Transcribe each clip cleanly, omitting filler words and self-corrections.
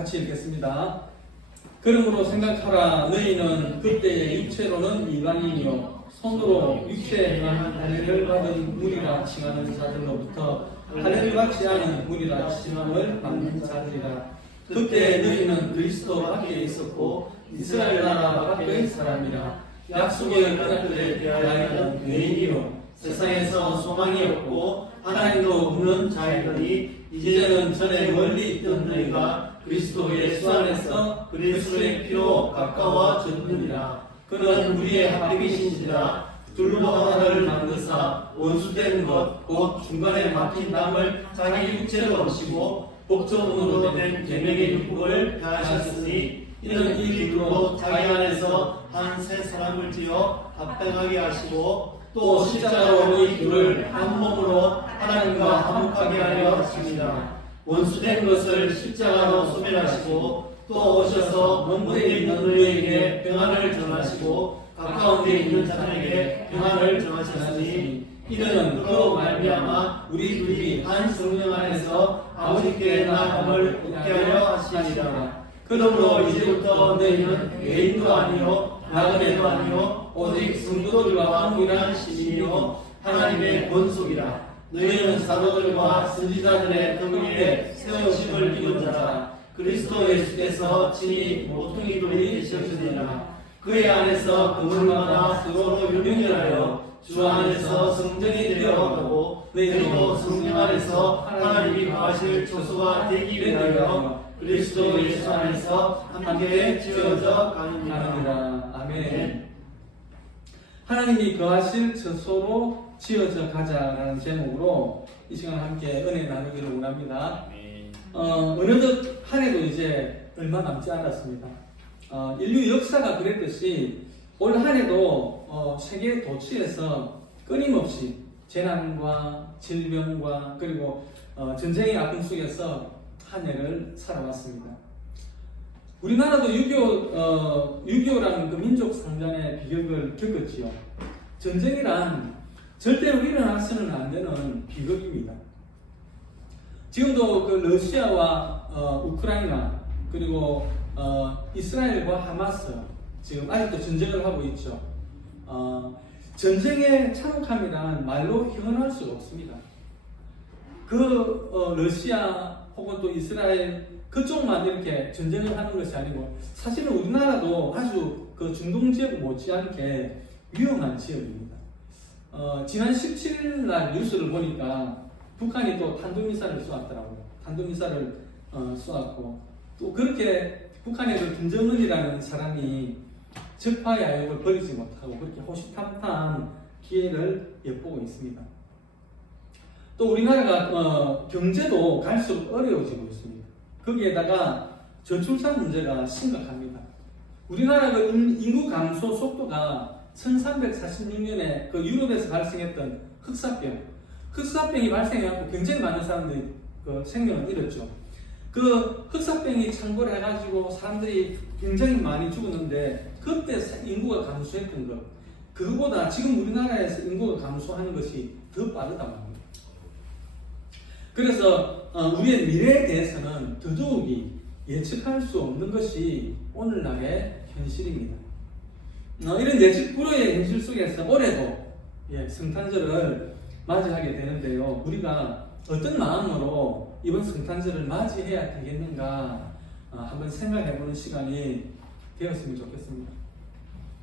같이 읽겠습니다. 그러므로 생각하라. 너희는 그때의 육체로는 이방인이요 손으로 육체에 행한 할례를 받은 무리라 칭하는 자들로부터 할례를 받지 않은 무리라 칭함을 받는 자들이라. 그때 너희는 그리스도 밖에 있었고 이스라엘 나라 밖의 사람이라. 약속의 언약들에 대하여는 외인이요 세상에서 소망이 없고 하나님도 없는 자이더니 이제는 전에 멀리 있던 너희가 그리스도 예수 안에서 그리스도의 피로 가까워졌느니라. 그는 우리의 합력이신지라. 둘로 하나를 만드사 원수된 것 곧 중간에 막힌 담을 자기 육체로 오시고 복종으로 된 계명의 율법을 다하셨으니 이는 이 길로 자기 안에서 한 새 사람을 지어 합당하게 하시고 또 십자가로 이 둘을 한 몸으로 하나님과 화목하게 하려 하십니다. 원수된 것을 십자가로 소멸하시고 또 오셔서 먼 곳에 있는 너희에게 평안을 전하시고 가까운 데 있는 자들에게 평안을 전하셨으니 이는 그로 말미암아 우리 둘이 한 성령 안에서 아버지께 나아감을 얻게 하려 하시니라. 그러므로 이제부터 너희는 외인도 아니요 나그네도 아니요 오직 성도들과 함께한 시민이요 하나님의 권속이라. 너희는 사도들과 선지자들의 등위에 세우심을 입은 자라. 그리스도 예수께서 친히 모퉁이 돌이 되셨으니라. 그의 안에서 그물마다 서로 연결하여 주 안에서 성전이 되어가고 너희도 성령 안에서 하나님이 거하실 초소가 되기 위하여 그리스도 예수 안에서 함께 지어져 가느니라. 아멘. 하나님이 거하실 처소로 지어져 가자라는 제목으로 이 시간 함께 은혜 나누기를 원합니다. 어느덧 한 해도 이제 얼마 남지 않았습니다. 인류 역사가 그랬듯이 올 한 해도 세계 도처에서 끊임없이 재난과 질병과 그리고 전쟁의 아픔 속에서 한 해를 살아왔습니다. 우리나라도 6.25라는 그 민족 상잔의 비극을 겪었지요. 전쟁이란 절대로 일어나서는 안 되는 비극입니다. 지금도 그 러시아와 우크라이나 그리고 이스라엘과 하마스 지금 아직도 전쟁을 하고 있죠. 전쟁의 참혹함이란 말로 표현할 수가 없습니다. 러시아 혹은 또 이스라엘 그쪽만 이렇게 전쟁을 하는 것이 아니고 사실은 우리나라도 아주 그 중동 지역 못지않게 위험한 지역입니다. 지난 17일 날 뉴스를 보니까 북한이 또 탄도미사일을 쏘았더라고요. 탄도미사일을 쏘았고 또 그렇게 북한에서 김정은이라는 사람이 적파야욕을 버리지 못하고 그렇게 호시탐탐 기회를 엿보고 있습니다. 또 우리나라가 경제도 갈수록 어려워지고 있습니다. 거기에다가 저출산 문제가 심각합니다. 우리나라 그 인구 감소 속도가 1346년에 그 유럽에서 발생했던 흑사병이 발생해갖고 굉장히 많은 사람들이 그 생명을 잃었죠. 그 흑사병이 창궐 해가지고 사람들이 굉장히 많이 죽었는데 그때 인구가 감소했던 것 그거보다 지금 우리나라에서 인구가 감소하는 것이 더 빠르다고 합니다. 그래서 우리의 미래에 대해서는 더더욱이 예측할 수 없는 것이 오늘날의 현실입니다. 이런 예측 불허의 현실 속에서 올해도 성탄절을 맞이하게 되는데요. 우리가 어떤 마음으로 이번 성탄절을 맞이해야 되겠는가 한번 생각해보는 시간이 되었으면 좋겠습니다.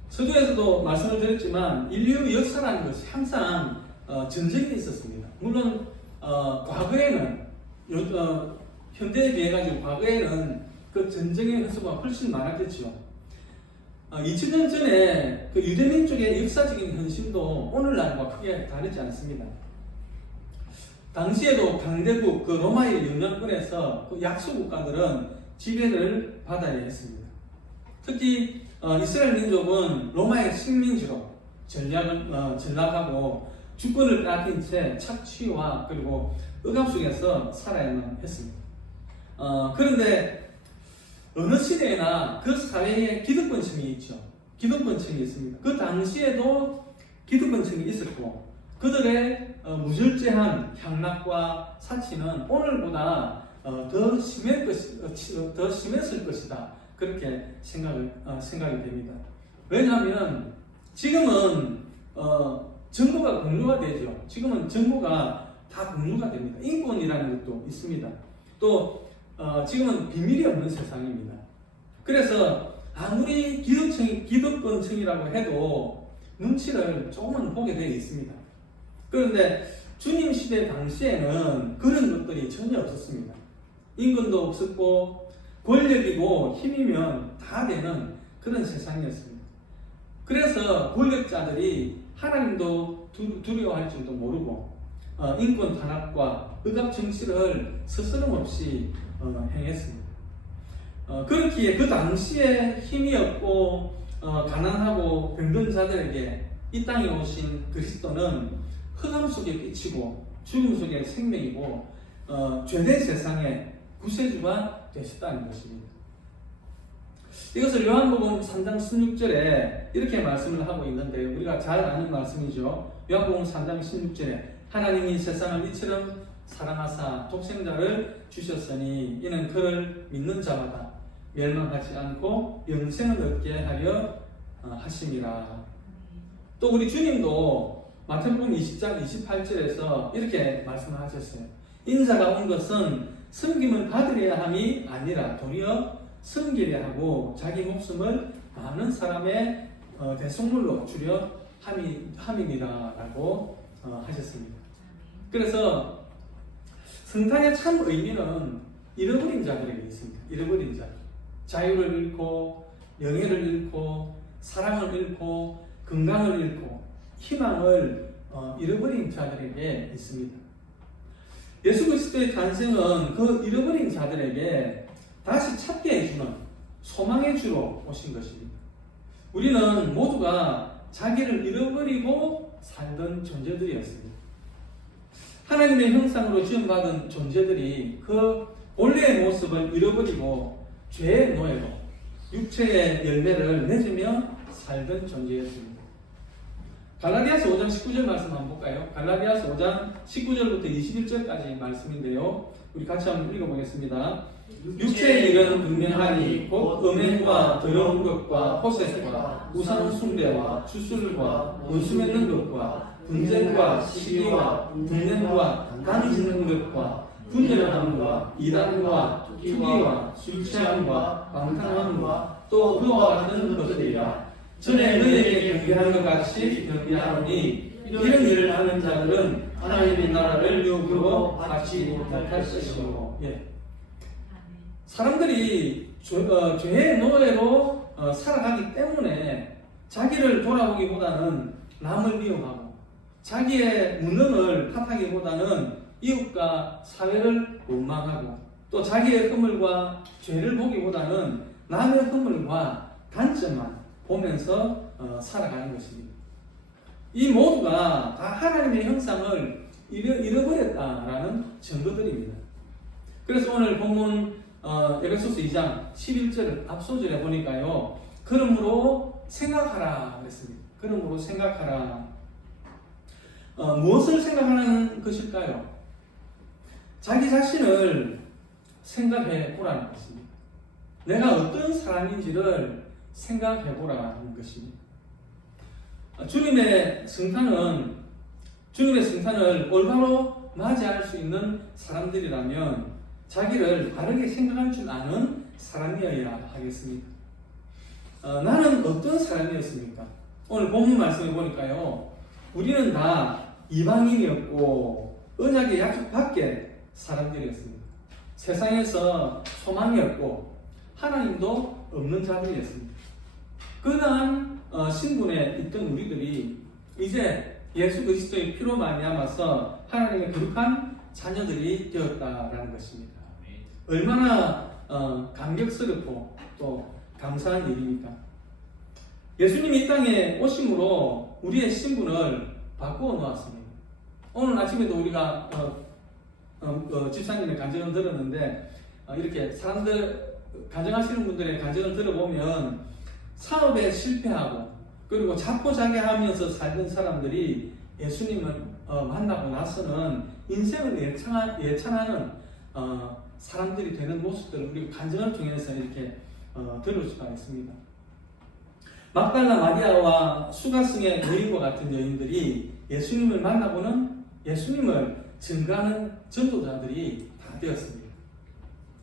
서두에서도 말씀을 드렸지만 인류 역사라는 것이 항상 전쟁이 있었습니다. 물론 과거에는 현대에 비해 가지고 과거에는 그 전쟁의 횟수가 훨씬 많았겠죠. 2000년 전에 그 유대민족의 역사적인 현실도 오늘날과 크게 다르지 않습니다. 당시에도 강대국 그 로마의 영향권에서 그 약소 국가들은 지배를 받아야 했습니다. 특히 이스라엘 민족은 로마의 식민지로 전락하고 주권을 빼앗긴 채 착취와 그리고 억압 속에서 살아야만 했습니다. 그런데 어느 시대에나 그 사회에 기득권층이 있죠. 기득권층이 있습니다. 그 당시에도 기득권층이 있었고 그들의 무절제한 향락과 사치는 오늘보다 더 심했을 것이다. 그렇게 생각이 됩니다. 왜냐하면 지금은 정보가 공유가 되죠. 지금은 정보가 다 공유가 됩니다. 인권이라는 것도 있습니다. 또 지금은 비밀이 없는 세상입니다. 그래서 아무리 기득권층이라고 해도 눈치를 조금은 보게 되어 있습니다. 그런데 주님 시대 당시에는 그런 것들이 전혀 없었습니다. 인권도 없었고 권력이고 힘이면 다 되는 그런 세상이었습니다. 그래서 권력자들이 하나님도 두려워할 줄도 모르고 인권 탄압과 억압 정치를 스스럼없이 행했습니다. 그렇기에 그 당시에 힘이 없고 가난하고 병든 자들에게 이 땅에 오신 그리스도는 흑암 속에 빛이고 죽음 속에 생명이고 죄된 세상의 구세주가 되셨다는 것입니다. 이것을 요한복음 3장 16절에 이렇게 말씀을 하고 있는데 우리가 잘 아는 말씀이죠. 요한복음 3장 16절에 하나님이 세상을 이처럼 사랑하사 독생자를 주셨으니 이는 그를 믿는 자마다 멸망하지 않고 영생을 얻게 하려 하심이라. 또 우리 주님도 마태복음 20장 28절에서 이렇게 말씀하셨어요. 인자가 온 것은 섬김을 받으려야 함이 아니라 도리어 섬기려 하고 자기 목숨을 많은 사람의 대속물로 주려 함이니라 라고 하셨습니다. 그래서 성탄의 참 의미는 잃어버린 자들에게 있습니다. 잃어버린 자, 자유를 잃고 명예를 잃고 사랑을 잃고 건강을 잃고 희망을 잃어버린 자들에게 있습니다. 예수 그리스도의 탄생은 그 잃어버린 자들에게 다시 찾게 해주는 소망의 주로 오신 것입니다. 우리는 모두가 자기를 잃어버리고 살던 존재들이었습니다. 하나님의 형상으로 지음받은 존재들이 그 본래의 모습을 잃어버리고 죄의 노예로 육체의 열매를 맺으며 살던 존재였습니다. 갈라디아서 5장 19절 말씀 한번 볼까요? 갈라디아서 5장 19절부터 21절까지 말씀인데요. 우리 같이 한번 읽어보겠습니다. 육체의 일은 분명하니 곧 음행과 더러운 것과 호색과 우상 숭배와 주술과 원수 맺는 것과 분쟁과 시기와 분냄과 간 짓는 것과 분열함과 이단과 투기와 술 취함과 방탕함과 또 그와 같은 것들이라. 전에 너희에게 경계한 것 같이 경계하노니 이런 일을 하는 자들은 하나님의 나라를 유혹으로 받지 못할 것이고. 사람들이 죄의 노예로 살아가기 때문에 자기를 돌아보기보다는 남을 미워하고 자기의 무능을 탓하기보다는 이웃과 사회를 원망하고 또 자기의 허물과 죄를 보기보다는 남의 허물과 단점만 보면서 살아가는 것입니다. 이 모두가 다 하나님의 형상을 잃어버렸다라는 증거들입니다. 그래서 오늘 본문 에베소서 2장 11절 앞소절에 보니까요. 그러므로 생각하라 그랬습니다. 그러므로 생각하라. 무엇을 생각하는 것일까요? 자기 자신을 생각해 보라는 것입니다. 내가 어떤 사람인지를 생각해 보라는 것입니다. 주님의 성탄을 올바로 맞이할 수 있는 사람들이라면 자기를 바르게 생각할 줄 아는 사람이어야 하겠습니다. 나는 어떤 사람이었습니까? 오늘 본문 말씀을 보니까요. 우리는 다 이방인이었고 언약의 약속 밖의 사람들이었습니다. 세상에서 소망이 없고 하나님도 없는 자들이었습니다. 그러한 신분에 있던 우리들이 이제 예수 그리스도의 피로 말미암아서 하나님의 거룩한 자녀들이 되었다라는 것입니다. 얼마나 감격스럽고 또 감사한 일입니까? 예수님이 이 땅에 오심으로 우리의 신분을 바꾸어 놓았습니다. 오늘 아침에도 우리가 집사님의 간증을 들었는데 이렇게 사람들 간증하시는 분들의 간증을 들어보면 사업에 실패하고 그리고 자포자기하면서 살던 사람들이 예수님을 만나고 나서는 인생을 예찬하는 사람들이 되는 모습들을 우리가 간증을 통해서 이렇게 들을 수가 있습니다. 막달라 마리아와 수가성의 여인과 같은 여인들이 예수님을 만나보는 예수님을 증거하는 전도자들이 다 되었습니다.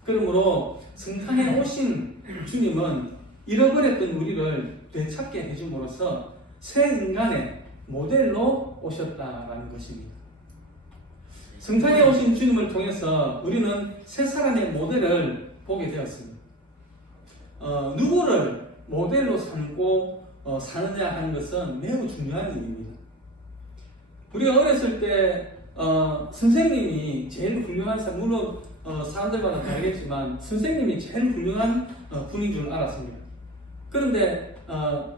그러므로 성탄에 오신 주님은 잃어버렸던 우리를 되찾게 해줌으로써 새 인간의 모델로 오셨다라는 것입니다. 성탄에 오신 주님을 통해서 우리는 새 사람의 모델을 보게 되었습니다. 누구를 모델로 삼고 사느냐 하는 것은 매우 중요한 일입니다. 우리가 어렸을 때 선생님이 제일 훌륭한 사람, 물론 사람들마다 다르겠지만 선생님이 제일 훌륭한 분인 줄 알았습니다. 그런데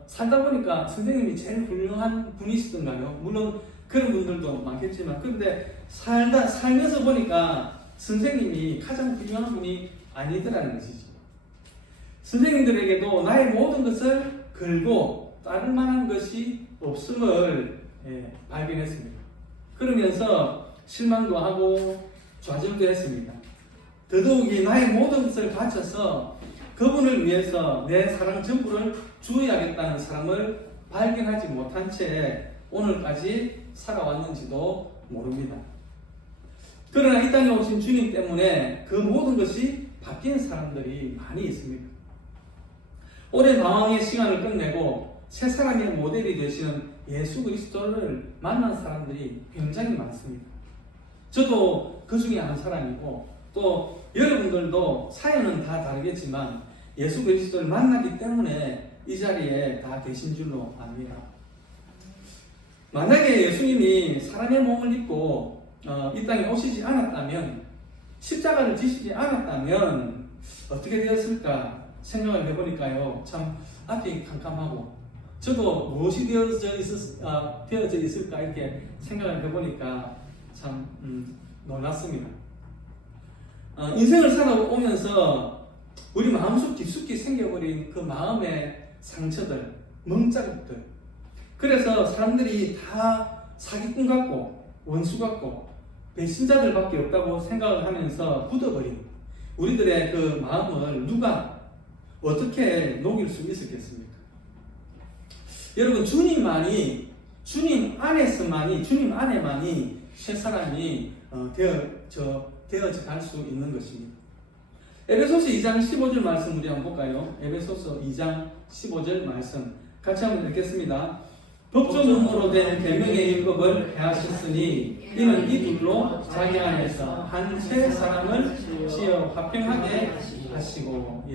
살다 보니까 선생님이 제일 훌륭한 분이시던가요? 물론 그런 분들도 많겠지만, 그런데 살면서 보니까 선생님이 가장 훌륭한 분이 아니더라는 것이죠. 선생님들에게도 나의 모든 것을 걸고 따를 만한 것이 없음을 발견했습니다. 그러면서 실망도 하고 좌절도 했습니다. 더더욱이 나의 모든 것을 바쳐서 그분을 위해서 내 사랑 전부를 주어야겠다는 사람을 발견하지 못한 채 오늘까지 살아왔는지도 모릅니다. 그러나 이 땅에 오신 주님 때문에 그 모든 것이 바뀐 사람들이 많이 있습니다. 오랜 방황의 시간을 끝내고 새 사람의 모델이 되시는 예수 그리스도를 만난 사람들이 굉장히 많습니다. 저도 그 중에 한 사람이고, 또 여러분들도 사연은 다 다르겠지만 예수 그리스도를 만나기 때문에 이 자리에 다 계신 줄로 압니다. 만약에 예수님이 사람의 몸을 입고 이 땅에 오시지 않았다면, 십자가를 지시지 않았다면 어떻게 되었을까 생각을 해보니까요, 참 앞이 캄캄하고, 저도 무엇이 되어져 있을까 이렇게 생각을 해보니까 참 놀랐습니다. 인생을 살아오면서 우리 마음속 깊숙이 생겨버린 그 마음의 상처들, 멍자국들, 그래서 사람들이 다 사기꾼 같고 원수 같고 배신자들밖에 없다고 생각을 하면서 굳어버린 우리들의 그 마음을 누가 어떻게 녹일 수 있었겠습니까? 여러분, 주님만이, 주님 안에서만이, 주님 안에만이 새 사람이 되어져 갈 수 있는 것입니다. 에베소서 2장 15절 말씀 우리 한번 볼까요? 에베소서 2장 15절 말씀 같이 한번 읽겠습니다. 법조문으로 된 계명의 율법을 해하셨으니 이는 이 둘로 자기 안에서 한 새 사람을 지어 화평하게 하시고,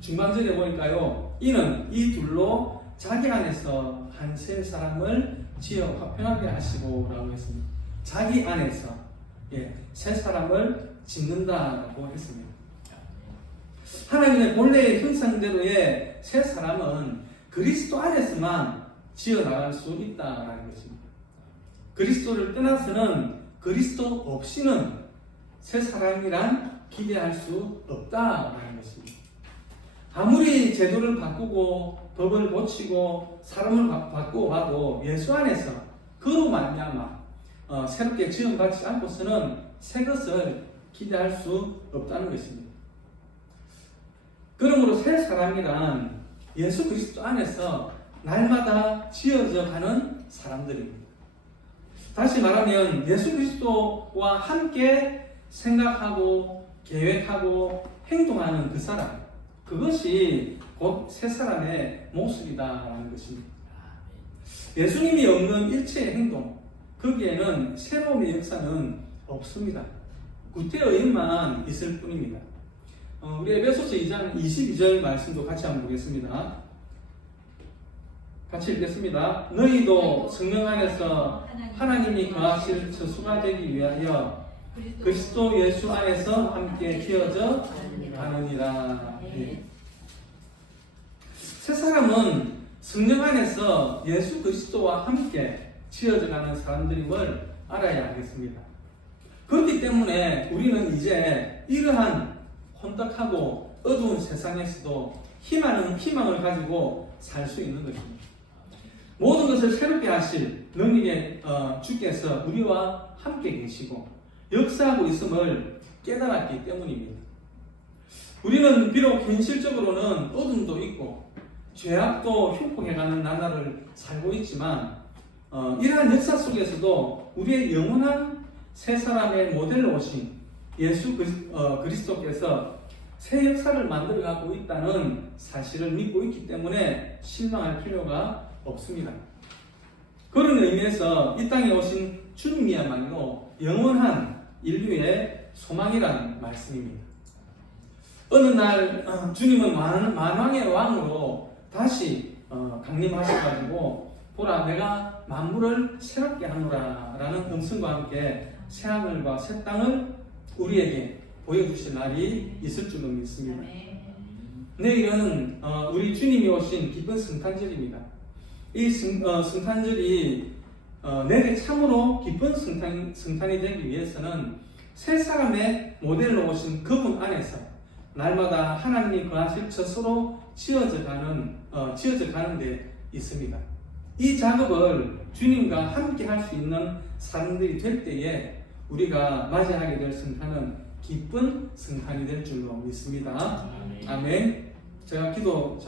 중간절에 보니까요, 이는 이 둘로 자기 안에서 한 새 사람을 지어 화평하게 하시고 라고 했습니다. 자기 안에서 새 사람을 짓는다라고 했습니다. 하나님의 본래의 형상대로의 새 사람은 그리스도 안에서만 지어 나갈 수 있다라는 것입니다. 그리스도를 떠나서는, 그리스도 없이는 새 사람이란 기대할 수 없다라는 것입니다. 아무리 제도를 바꾸고 법을 고치고 사람을 바꾸고 봐도 예수 안에서 그로 말미암아 새롭게 지음받지 않고서는 새 것을 기대할 수 없다는 것입니다. 그러므로 새 사람이란 예수 그리스도 안에서 날마다 지어져 가는 사람들입니다. 다시 말하면 예수 그리스도와 함께 생각하고 계획하고 행동하는 그 사람, 그것이 곧 새 사람의 모습이다라는 것입니다. 예수님이 없는 일체의 행동, 거기에는 새로움의 역사는 없습니다. 구태의인만 있을 뿐입니다. 우리 에베소서 2장 22절 말씀도 같이 한번 보겠습니다. 같이 읽겠습니다. 너희도 성령 안에서 하나님이 거하실 처소가 되기 위하여 그리스도 예수 안에서 함께 지어져 가느니라. 새 사람은 성령 안에서 예수 그리스도와 함께 지어져 가는 사람들임을 알아야 하겠습니다. 그렇기 때문에 우리는 이제 이러한 혼탁하고 어두운 세상에서도 희망을 가지고 살 수 있는 것입니다. 모든 것을 새롭게 하실 능력의 주께서 우리와 함께 계시고 역사하고 있음을 깨달았기 때문입니다. 우리는 비록 현실적으로는 어둠도 있고 죄악도 흉폭해가는 나날을 살고 있지만 이러한 역사 속에서도 우리의 영원한 새 사람의 모델로 오신 예수 그리스도께서 새 역사를 만들어가고 있다는 사실을 믿고 있기 때문에 실망할 필요가 없습니다. 그런 의미에서 이 땅에 오신 주님이야말로 영원한 인류의 소망이라는 말씀입니다. 어느 날 주님은 만왕의 왕으로 다시 강림하셔가지고 보라 내가 만물을 새롭게 하노라 라는 음성과 함께 새하늘과 새 땅을 우리에게 보여주실 날이 있을 줄로 믿습니다. 내일은 우리 주님이 오신 기쁜 성탄절입니다. 이 성탄절이 내게 참으로 기쁜 성탄이 되기 위해서는 새 사람의 모델로 오신 그분 안에서 날마다 하나님이 거하실 처소로 지어져 가는 데 있습니다. 이 작업을 주님과 함께 할 수 있는 사람들이 될 때에 우리가 맞이하게 될 성탄은 기쁜 성탄이 될 줄로 믿습니다. 아멘. 제가 기도